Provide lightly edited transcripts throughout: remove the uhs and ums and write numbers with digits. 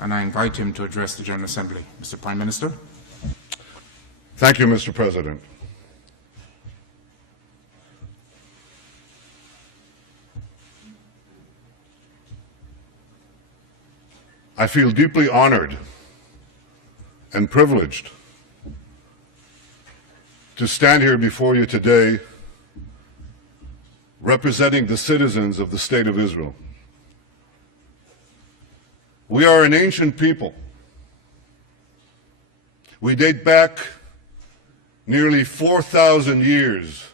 and I invite him to address the General Assembly. Mr. Prime Minister. Thank you, Mr. President. I feel deeply honored and privileged to stand here before you today representing the citizens of the State of Israel. We are an ancient people. We date back nearly 4,000 years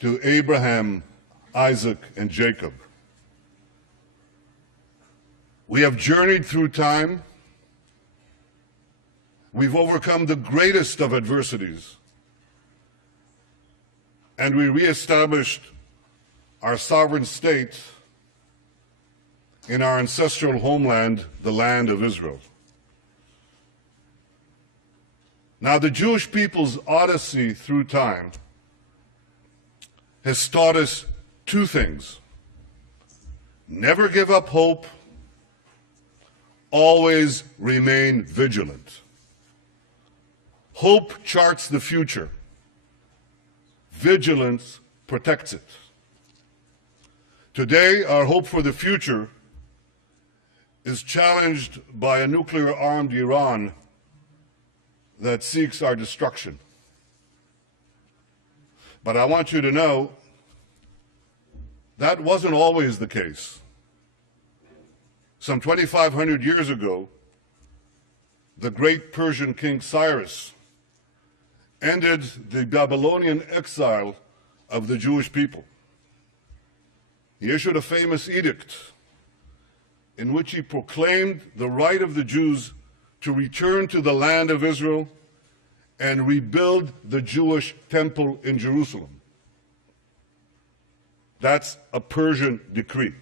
to Abraham, Isaac, and Jacob. We have journeyed through time. We've overcome the greatest of adversities. And we reestablished our sovereign state in our ancestral homeland, the land of Israel. Now, the Jewish people's odyssey through time has taught us two things. Never give up hope. Always remain vigilant. Hope charts the future. Vigilance protects it. Today, our hope for the future is challenged by a nuclear-armed Iran that seeks our destruction. But I want you to know that wasn't always the case. Some 2,500 years ago, the great Persian king Cyrus ended the Babylonian exile of the Jewish people. He issued a famous edict in which he proclaimed the right of the Jews to return to the land of Israel and rebuild the Jewish temple in Jerusalem. That's a Persian decree.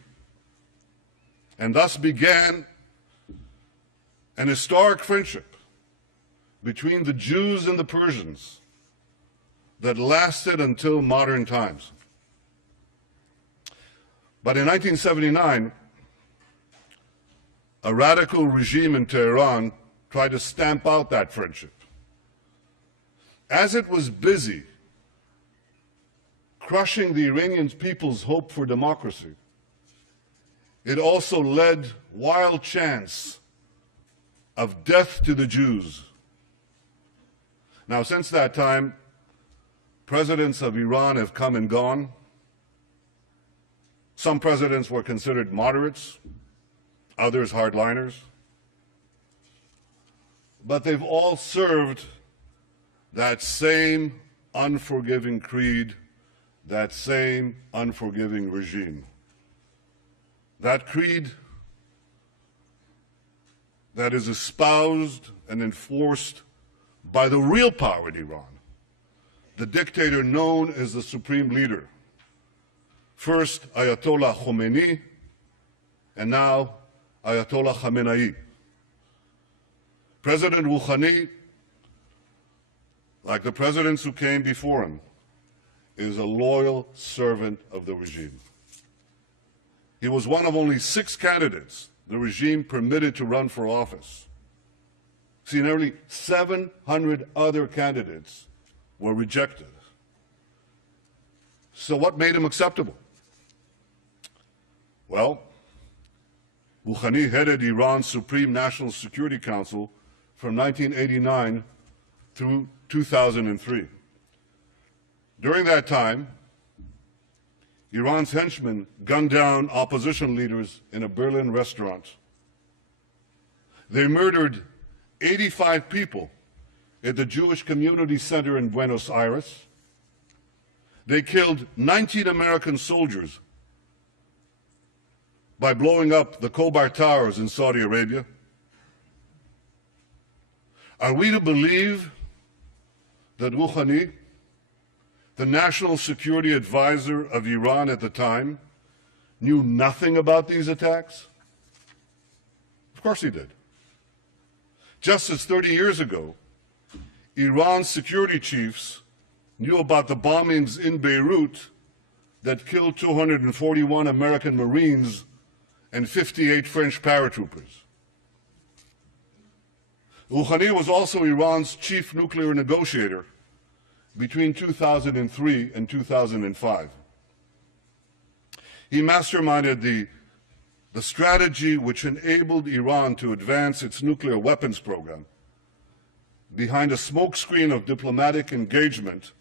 And thus began an historic friendship between the Jews and the Persians that lasted until modern times. But in 1979, a radical regime in Tehran tried to stamp out that friendship. As it was busy crushing the Iranian people's hope for democracy, it also led wild chants of death to the Jews. Now, since that time, presidents of Iran have come and gone. Some presidents were considered moderates, others hardliners. But they've all served that same unforgiving creed, that same unforgiving regime. That creed that is espoused and enforced by the real power in Iran, the dictator known as the supreme leader. First Ayatollah Khomeini, and now Ayatollah Khamenei. President Rouhani, like the presidents who came before him, is a loyal servant of the regime. He was one of only 6 candidates the regime permitted to run for office. See, nearly 700 other candidates were rejected. So what made him acceptable? Well, Rouhani headed Iran's Supreme National Security Council from 1989 through 2003. During that time, Iran's henchmen gunned down opposition leaders in a Berlin restaurant. They murdered 85 people at the Jewish Community Center in Buenos Aires. They killed 19 American soldiers by blowing up the Khobar Towers in Saudi Arabia. Are we to believe that Rouhani, the national security advisor of Iran at the time, knew nothing about these attacks? Of course he did. Just as 30 years ago, Iran's security chiefs knew about the bombings in Beirut that killed 241 American Marines and 58 French paratroopers. Rouhani was also Iran's chief nuclear negotiator between 2003 and 2005. He masterminded the strategy which enabled Iran to advance its nuclear weapons program behind a smokescreen of diplomatic engagement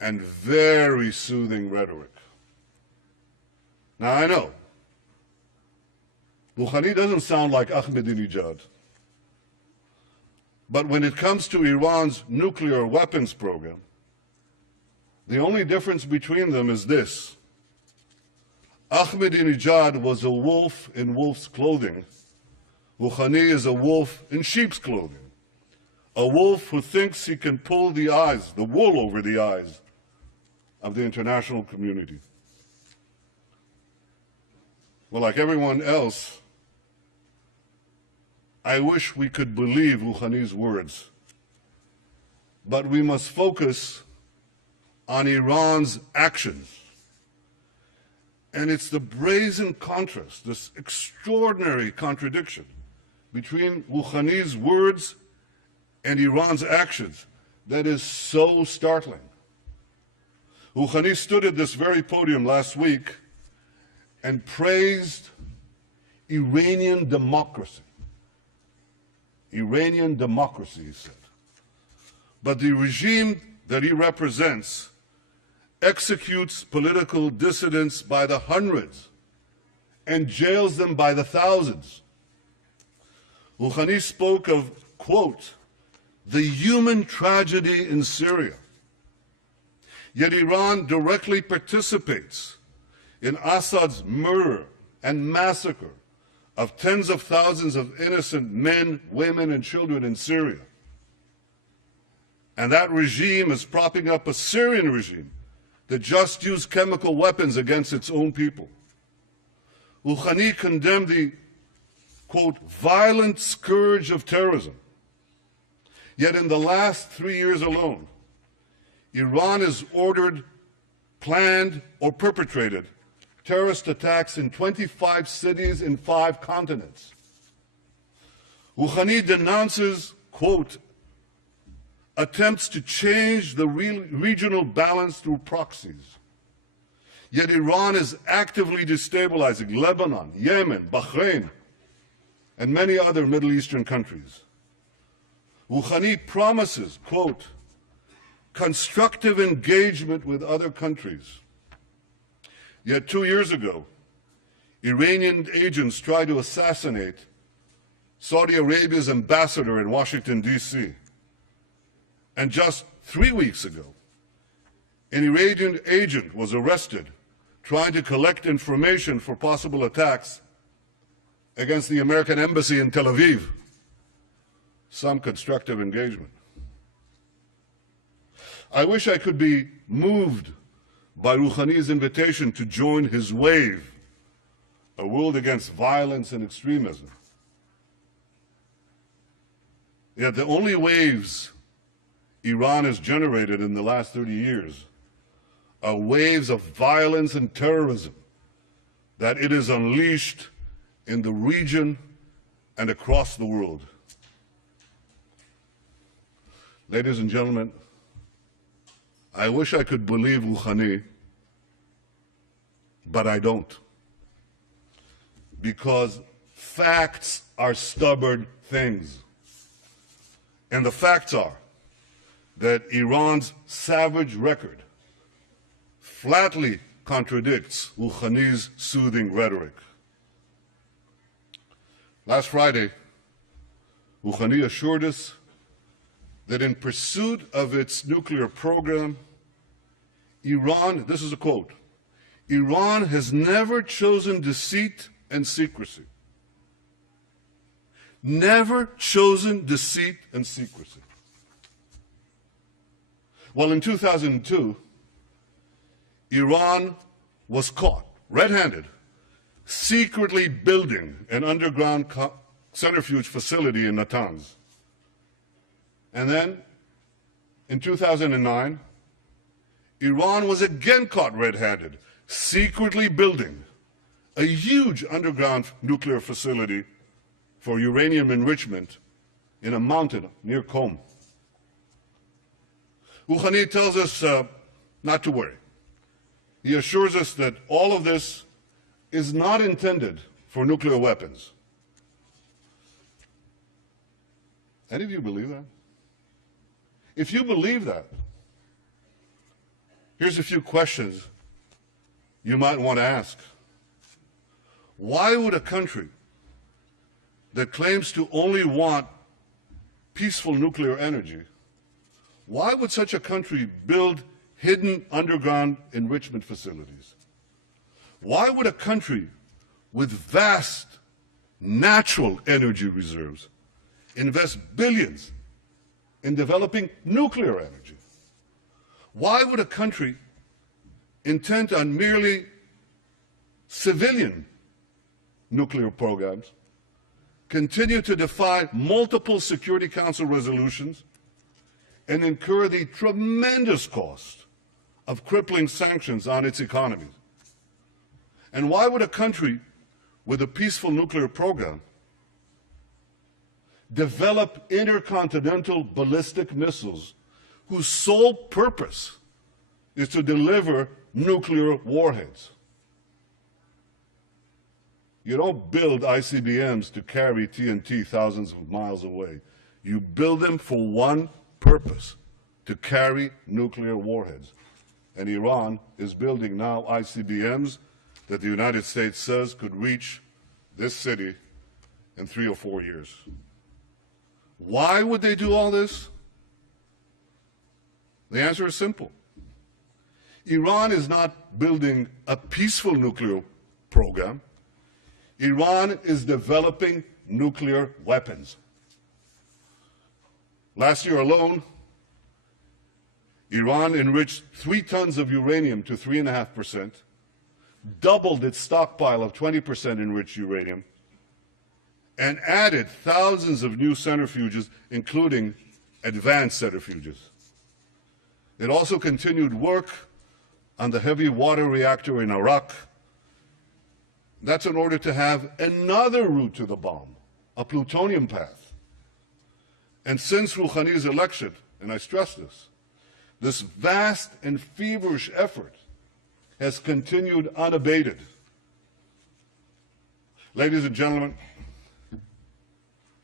and very soothing rhetoric. Now I know, Rouhani doesn't sound like Ahmadinejad, but when it comes to Iran's nuclear weapons program, the only difference between them is this. Ahmadinejad was a wolf in wolf's clothing. Rouhani is a wolf in sheep's clothing. A wolf who thinks he can pull the wool over the eyes of the international community. Well, like everyone else, I wish we could believe Rouhani's words, but we must focus on Iran's actions. And it's the brazen contrast, this extraordinary contradiction between Rouhani's words and Iran's actions that is so startling. Rouhani stood at this very podium last week and praised Iranian democracy. Iranian democracy, he said. But the regime that he represents executes political dissidents by the hundreds and jails them by the thousands. Rouhani spoke of, quote, the human tragedy in Syria. Yet Iran directly participates in Assad's murder and massacre of tens of thousands of innocent men, women, and children in Syria. And that regime is propping up a Syrian regime that just used chemical weapons against its own people. Rouhani condemned the, quote, violent scourge of terrorism. Yet in the last 3 years alone, Iran has ordered, planned, or perpetrated terrorist attacks in 25 cities in 5 continents. Rouhani denounces, quote, attempts to change the regional balance through proxies. Yet Iran is actively destabilizing Lebanon, Yemen, Bahrain, and many other Middle Eastern countries. Rouhani promises, quote, constructive engagement with other countries. Yet 2 years ago, Iranian agents tried to assassinate Saudi Arabia's ambassador in Washington, D.C. And just 3 weeks ago, an Iranian agent was arrested trying to collect information for possible attacks against the American embassy in Tel Aviv. Some constructive engagement. I wish I could be moved by Rouhani's invitation to join his wave, a world against violence and extremism. Yet the only waves Iran has generated in the last 30 years are waves of violence and terrorism that it has unleashed in the region and across the world. Ladies and gentlemen, I wish I could believe Rouhani, but I don't. Because facts are stubborn things. And the facts are that Iran's savage record flatly contradicts Rouhani's soothing rhetoric. Last Friday, Rouhani assured us that in pursuit of its nuclear program, Iran, this is a quote, Iran has never chosen deceit and secrecy. Never chosen deceit and secrecy. Well, in 2002, Iran was caught, red-handed, secretly building an underground centrifuge facility in Natanz. And then, in 2009, Iran was again caught red-handed, secretly building a huge underground nuclear facility for uranium enrichment in a mountain near Qom. Rouhani tells us not to worry. He assures us that all of this is not intended for nuclear weapons. Any of you believe that? If you believe that, here's a few questions you might want to ask. Why would a country that claims to only want peaceful nuclear energy, why would such a country build hidden underground enrichment facilities? Why would a country with vast natural energy reserves invest billions in developing nuclear energy? Why would a country intent on merely civilian nuclear programs continue to defy multiple Security Council resolutions and incur the tremendous cost of crippling sanctions on its economies? And why would a country with a peaceful nuclear program develop intercontinental ballistic missiles whose sole purpose is to deliver nuclear warheads? You don't build ICBMs to carry TNT thousands of miles away. You build them for one purpose, to carry nuclear warheads. And Iran is building now ICBMs that the United States says could reach this city in 3 or 4 years. Why would they do all this? The answer is simple. Iran is not building a peaceful nuclear program. Iran is developing nuclear weapons. Last year alone, Iran enriched 3 tons of uranium to 3.5%, doubled its stockpile of 20% enriched uranium, and added thousands of new centrifuges, including advanced centrifuges. It also continued work on the heavy water reactor in Iraq. That's in order to have another route to the bomb, a plutonium path. And since Rouhani's election, and I stress this vast and feverish effort has continued unabated. Ladies and gentlemen,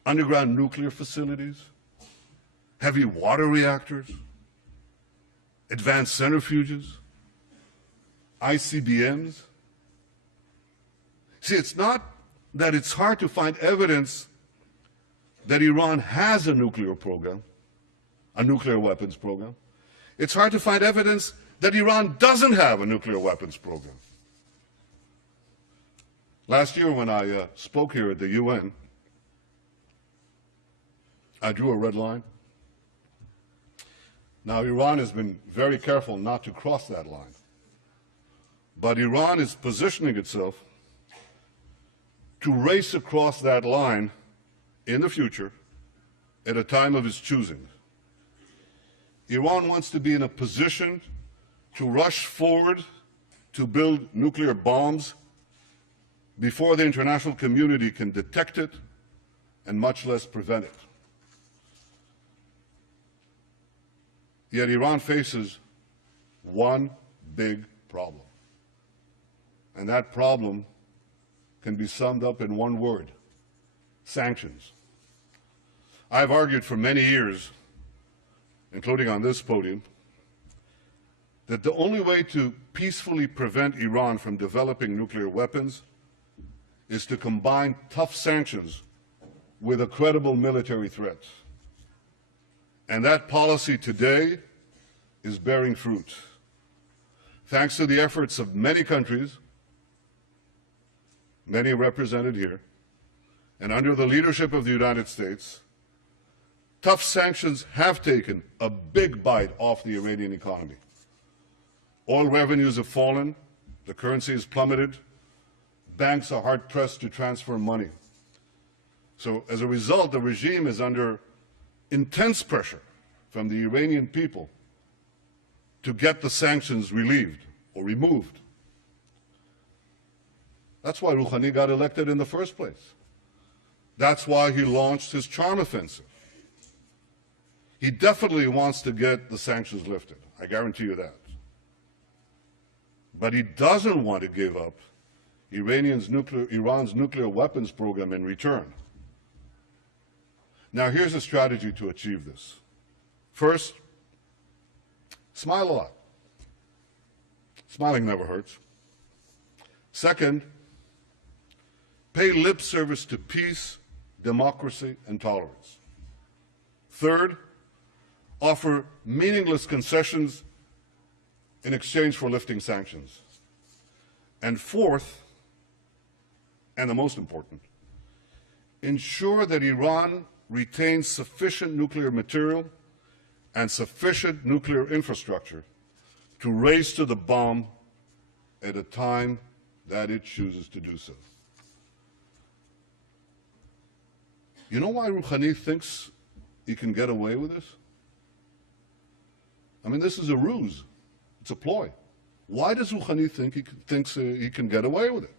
underground nuclear facilities, heavy water reactors, advanced centrifuges, ICBMs. See, it's not that it's hard to find evidence that Iran has a nuclear program, a nuclear weapons program. It's hard to find evidence that Iran doesn't have a nuclear weapons program. Last year when I spoke here at the UN, I drew a red line. Now, Iran has been very careful not to cross that line. But Iran is positioning itself to race across that line in the future at a time of its choosing. Iran wants to be in a position to rush forward to build nuclear bombs before the international community can detect it and much less prevent it. Yet Iran faces one big problem. And that problem can be summed up in one word: sanctions. I've argued for many years, including on this podium, that the only way to peacefully prevent Iran from developing nuclear weapons is to combine tough sanctions with a credible military threat. And that policy today is bearing fruit. Thanks to the efforts of many countries, many represented here, and under the leadership of the United States, tough sanctions have taken a big bite off the Iranian economy. Oil revenues have fallen, the currency has plummeted, banks are hard-pressed to transfer money. So as a result, the regime is under intense pressure from the Iranian people to get the sanctions relieved or removed. That's why Rouhani got elected in the first place. That's why he launched his charm offensive. He definitely wants to get the sanctions lifted. I guarantee you that. But he doesn't want to give up Iran's nuclear weapons program in return. Now, here's a strategy to achieve this. First, smile a lot. Smiling never hurts. Second, pay lip service to peace, democracy, and tolerance. Third, offer meaningless concessions in exchange for lifting sanctions. And fourth, and the most important, ensure that Iran retains sufficient nuclear material and sufficient nuclear infrastructure to race to the bomb at a time that it chooses to do so. You know why Rouhani thinks he can get away with this? I mean, this is a ruse. It's a ploy. Why does Rouhani think he can get away with it?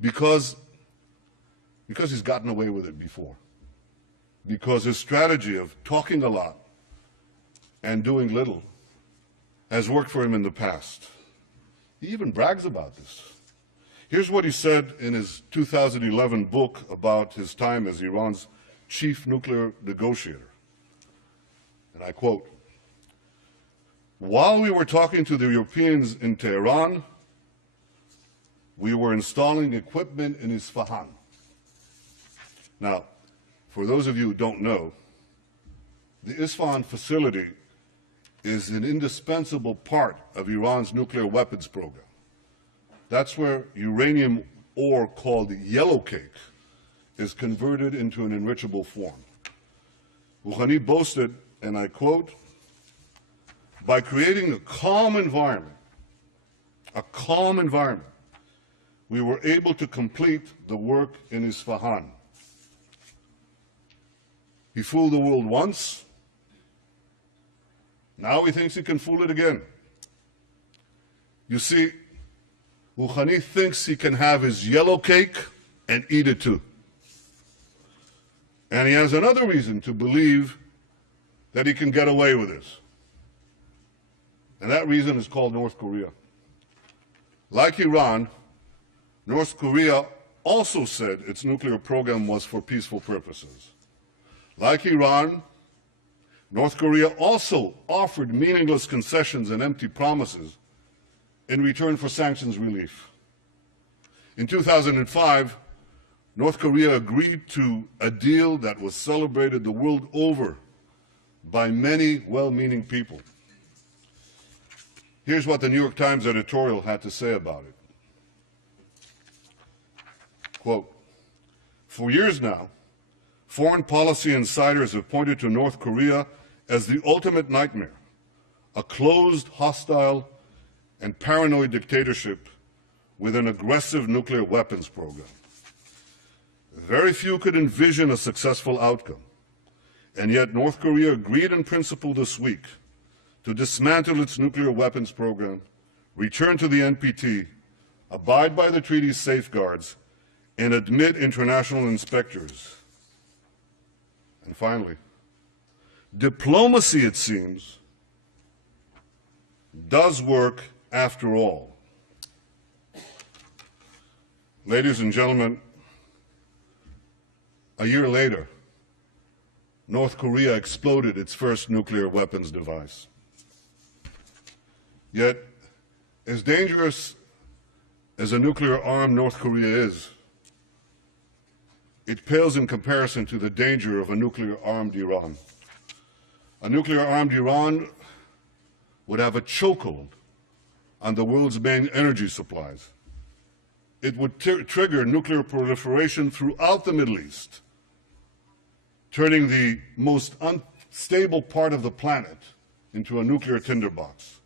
Because he's gotten away with it before. Because his strategy of talking a lot and doing little has worked for him in the past. He even brags about this. Here's what he said in his 2011 book about his time as Iran's chief nuclear negotiator. And I quote, "While we were talking to the Europeans in Tehran, we were installing equipment in Isfahan." Now, for those of you who don't know, the Isfahan facility is an indispensable part of Iran's nuclear weapons program. That's where uranium ore called yellow cake is converted into an enrichable form. Rouhani boasted, and I quote, "By creating a calm environment, we were able to complete the work in Isfahan." He fooled the world once. Now he thinks he can fool it again. You see, Rouhani thinks he can have his yellow cake and eat it too. And he has another reason to believe that he can get away with this. And that reason is called North Korea. Like Iran, North Korea also said its nuclear program was for peaceful purposes. Like Iran, North Korea also offered meaningless concessions and empty promises in return for sanctions relief. In 2005, North Korea agreed to a deal that was celebrated the world over by many well-meaning people. Here's what the New York Times editorial had to say about it. Quote, "For years now, foreign policy insiders have pointed to North Korea as the ultimate nightmare, a closed, hostile, and paranoid dictatorship with an aggressive nuclear weapons program. Very few could envision a successful outcome, and yet North Korea agreed in principle this week to dismantle its nuclear weapons program, return to the NPT, abide by the treaty's safeguards, and admit international inspectors. And finally, diplomacy, it seems, does work after all." Ladies and gentlemen, a year later, North Korea exploded its first nuclear weapons device. Yet, as dangerous as a nuclear-armed North Korea is, it pales in comparison to the danger of a nuclear-armed Iran. A nuclear-armed Iran would have a chokehold on the world's main energy supplies. It would trigger nuclear proliferation throughout the Middle East, turning the most unstable part of the planet into a nuclear tinderbox.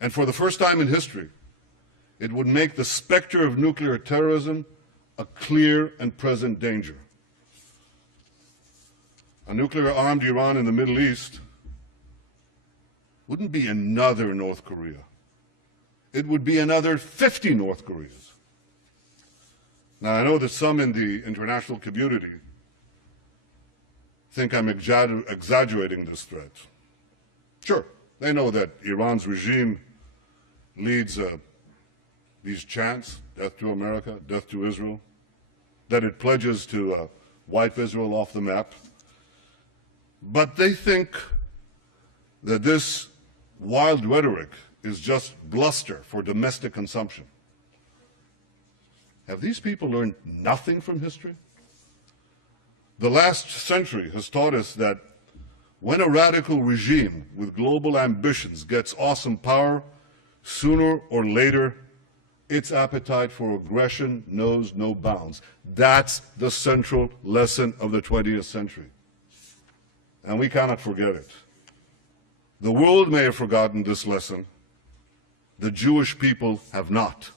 And for the first time in history, it would make the specter of nuclear terrorism a clear and present danger. A nuclear-armed Iran in the Middle East wouldn't be another North Korea. It would be another 50 North Koreas. Now, I know that some in the international community think I'm exaggerating this threat. Sure, they know that Iran's regime leads these chants, death to America, death to Israel, that it pledges to wipe Israel off the map. But they think that this wild rhetoric is just bluster for domestic consumption. Have these people learned nothing from history? The last century has taught us that when a radical regime with global ambitions gets awesome power, sooner or later, its appetite for aggression knows no bounds. That's the central lesson of the 20th century. And we cannot forget it. The world may have forgotten this lesson. The Jewish people have not.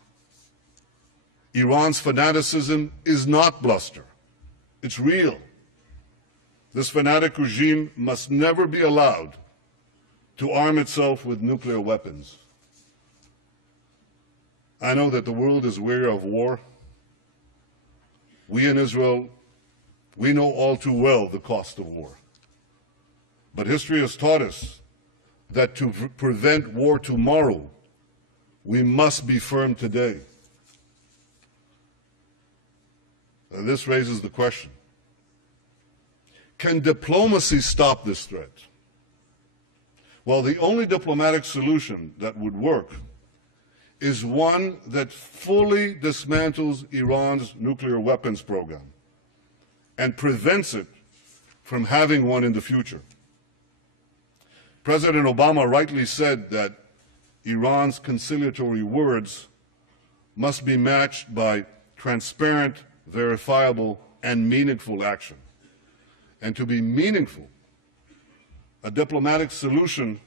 Iran's fanaticism is not bluster. It's real. This fanatic regime must never be allowed to arm itself with nuclear weapons. I know that the world is weary of war. We in Israel, we know all too well the cost of war. But history has taught us that to prevent war tomorrow, we must be firm today. And this raises the question, can diplomacy stop this threat? Well, the only diplomatic solution that would work is one that fully dismantles Iran's nuclear weapons program and prevents it from having one in the future. President Obama rightly said that Iran's conciliatory words must be matched by transparent, verifiable, and meaningful action. And to be meaningful, a diplomatic solution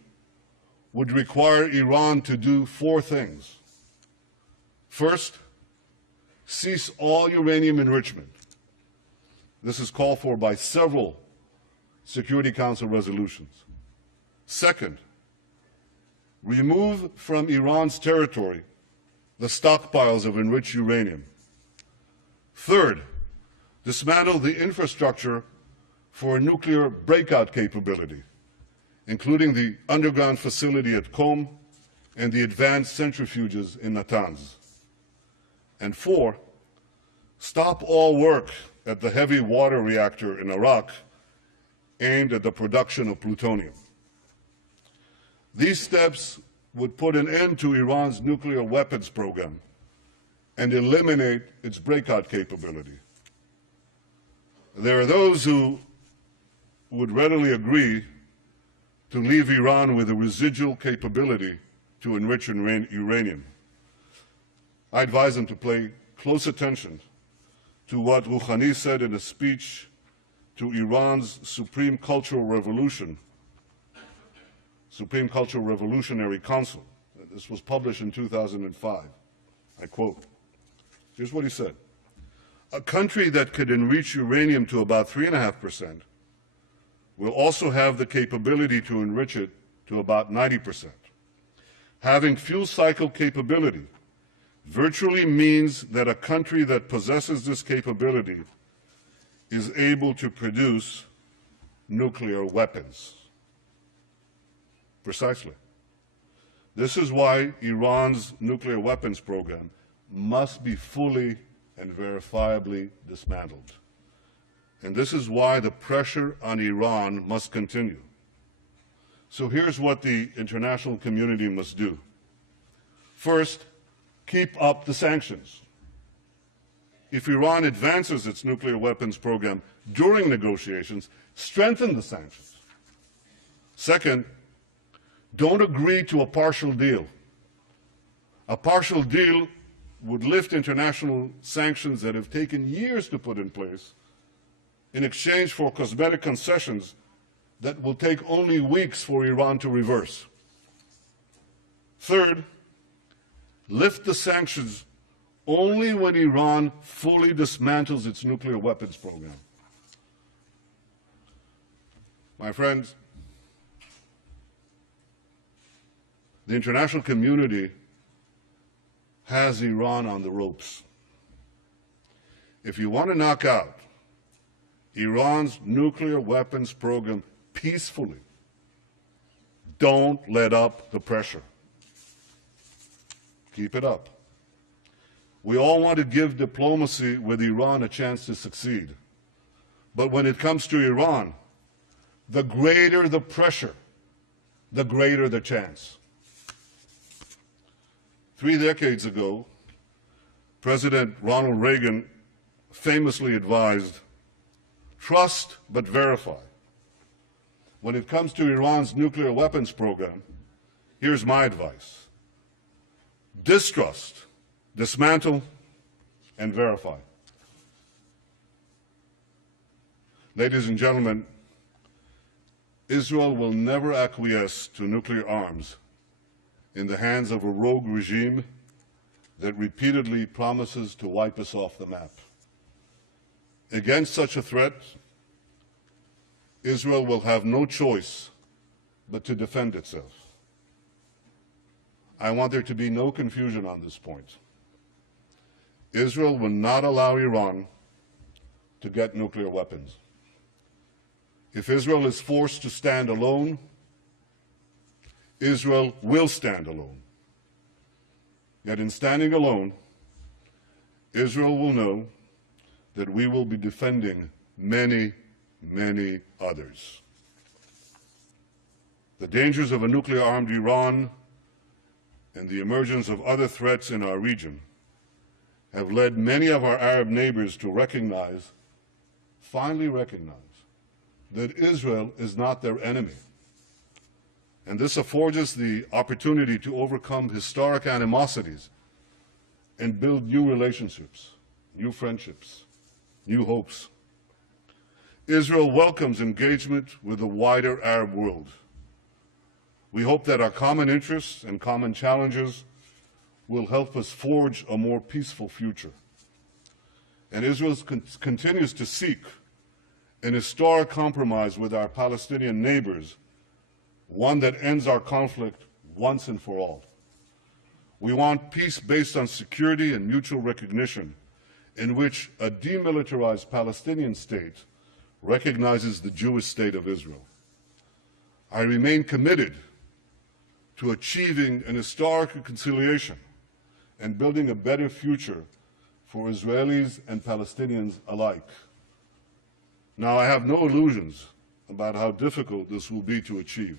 would require Iran to do four things. First, cease all uranium enrichment. This is called for by several Security Council resolutions. Second, remove from Iran's territory the stockpiles of enriched uranium. Third, dismantle the infrastructure for a nuclear breakout capability, including the underground facility at Qom and the advanced centrifuges in Natanz. And four, stop all work at the heavy water reactor in Iraq aimed at the production of plutonium. These steps would put an end to Iran's nuclear weapons program and eliminate its breakout capability. There are those who would readily agree to leave Iran with a residual capability to enrich uranium. I advise them to pay close attention to what Rouhani said in a speech to Iran's Supreme Cultural Revolutionary Council. This was published in 2005. I quote, here's what he said. A country that could enrich uranium to about 3.5% will also have the capability to enrich it to about 90%. Having fuel cycle capability virtually means that a country that possesses this capability is able to produce nuclear weapons. Precisely. This is why Iran's nuclear weapons program must be fully and verifiably dismantled. And this is why the pressure on Iran must continue. So here's what the international community must do. First, keep up the sanctions. If Iran advances its nuclear weapons program during negotiations, strengthen the sanctions. Second, don't agree to a partial deal. A partial deal would lift international sanctions that have taken years to put in place in exchange for cosmetic concessions that will take only weeks for Iran to reverse. Third, lift the sanctions only when Iran fully dismantles its nuclear weapons program. My friends, the international community has Iran on the ropes. If you want to knock out Iran's nuclear weapons program peacefully. Don't let up the pressure. Keep it up. We all want to give diplomacy with Iran a chance to succeed. But when it comes to Iran, the greater the pressure, the greater the chance. 3 decades ago, President Ronald Reagan famously advised, trust but verify. When it comes to Iran's nuclear weapons program, here's my advice. Distrust, dismantle, and verify. Ladies and gentlemen, Israel will never acquiesce to nuclear arms in the hands of a rogue regime that repeatedly promises to wipe us off the map. Against such a threat, Israel will have no choice but to defend itself. I want there to be no confusion on this point. Israel will not allow Iran to get nuclear weapons. If Israel is forced to stand alone, Israel will stand alone. Yet in standing alone, Israel will know that we will be defending many, many others. The dangers of a nuclear-armed Iran and the emergence of other threats in our region have led many of our Arab neighbors to recognize, finally recognize, that Israel is not their enemy. And this affords us the opportunity to overcome historic animosities and build new relationships, new friendships, new hopes. Israel welcomes engagement with the wider Arab world. We hope that our common interests and common challenges will help us forge a more peaceful future. And Israel continues to seek an historic compromise with our Palestinian neighbors, one that ends our conflict once and for all. We want peace based on security and mutual recognition, in which a demilitarized Palestinian state recognizes the Jewish state of Israel. I remain committed to achieving an historic reconciliation and building a better future for Israelis and Palestinians alike. Now, I have no illusions about how difficult this will be to achieve.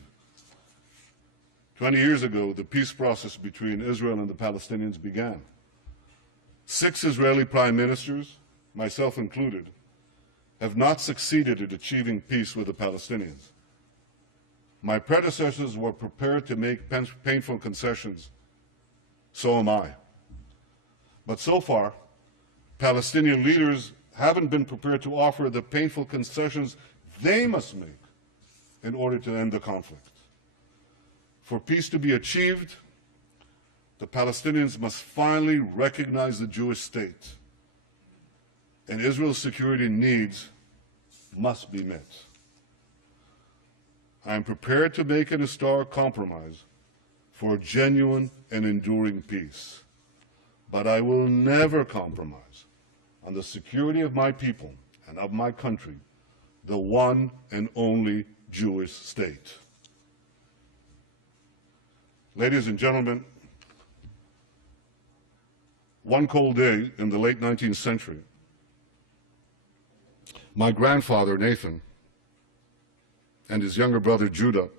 20 years ago, the peace process between Israel and the Palestinians began. 6 Israeli prime ministers, myself included, have not succeeded at achieving peace with the Palestinians. My predecessors were prepared to make painful concessions. So am I. But so far, Palestinian leaders haven't been prepared to offer the painful concessions they must make in order to end the conflict. For peace to be achieved, the Palestinians must finally recognize the Jewish state, and Israel's security needs must be met. I am prepared to make an historic compromise for a genuine and enduring peace, but I will never compromise on the security of my people and of my country, the one and only Jewish state. Ladies and gentlemen, one cold day in the late 19th century, my grandfather, Nathan, and his younger brother, Judah,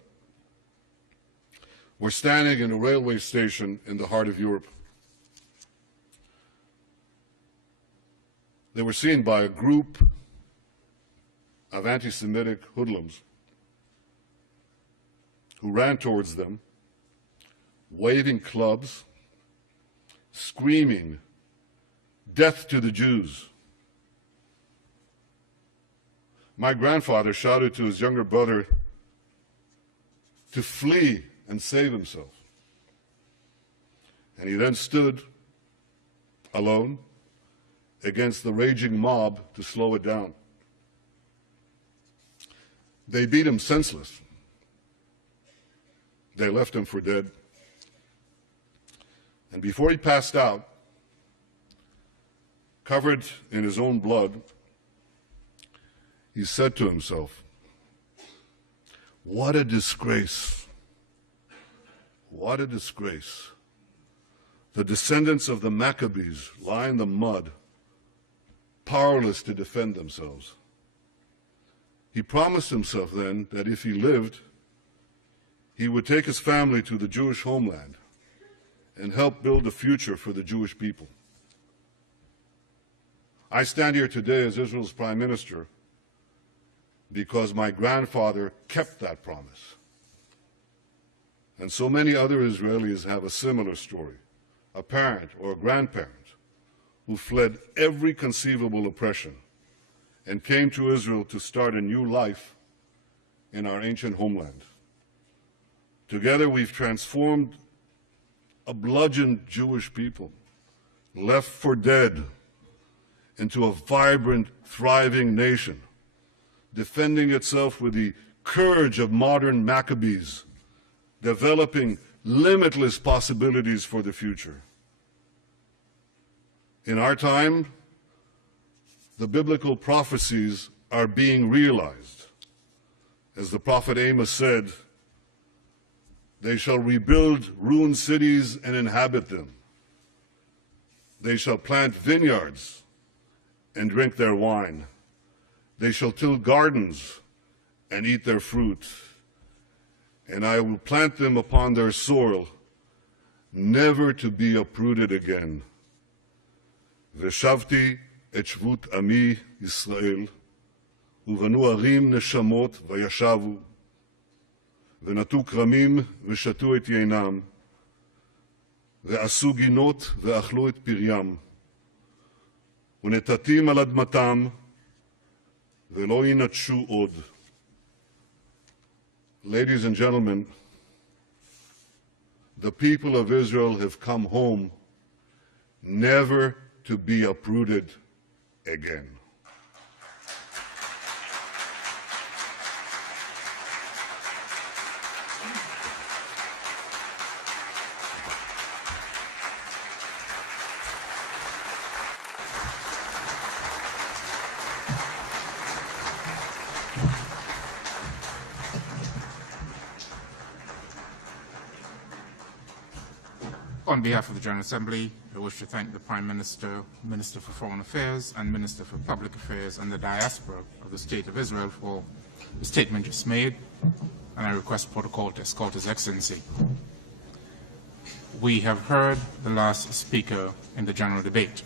were standing in a railway station in the heart of Europe. They were seen by a group of anti-Semitic hoodlums who ran towards them, waving clubs, screaming, "Death to the Jews." My grandfather shouted to his younger brother to flee and save himself. And he then stood alone against the raging mob to slow it down. They beat him senseless. They left him for dead. And before he passed out, covered in his own blood, he said to himself, "What a disgrace! What a disgrace! The descendants of the Maccabees lie in the mud, powerless to defend themselves." He promised himself then that if he lived, he would take his family to the Jewish homeland and help build a future for the Jewish people. I stand here today as Israel's Prime Minister because my grandfather kept that promise. And so many other Israelis have a similar story, a parent or a grandparent who fled every conceivable oppression and came to Israel to start a new life in our ancient homeland. Together we've transformed a bludgeoned Jewish people, left for dead, into a vibrant, thriving nation, defending itself with the courage of modern Maccabees, developing limitless possibilities for the future. In our time, the biblical prophecies are being realized. As the prophet Amos said, "They shall rebuild ruined cities and inhabit them. They shall plant vineyards and drink their wine. They shall till gardens and eat their fruit. And I will plant them upon their soil, never to be uprooted again. ושבתי את שבות עמי ישראל, ובנו ערים נשמות וישבו, ונטו כרמים ושתו את יינם, ועשו גינות ואכלו את פריים, ונטטים על אדמתם, ולא ינטשו עוד." Ladies and gentlemen, the people of Israel have come home never to be uprooted again. On behalf of the General Assembly, I wish to thank the Prime Minister, Minister for Foreign Affairs, and Minister for Public Affairs and the diaspora of the State of Israel for the statement just made, and I request protocol to escort His Excellency. We have heard the last speaker in the general debate.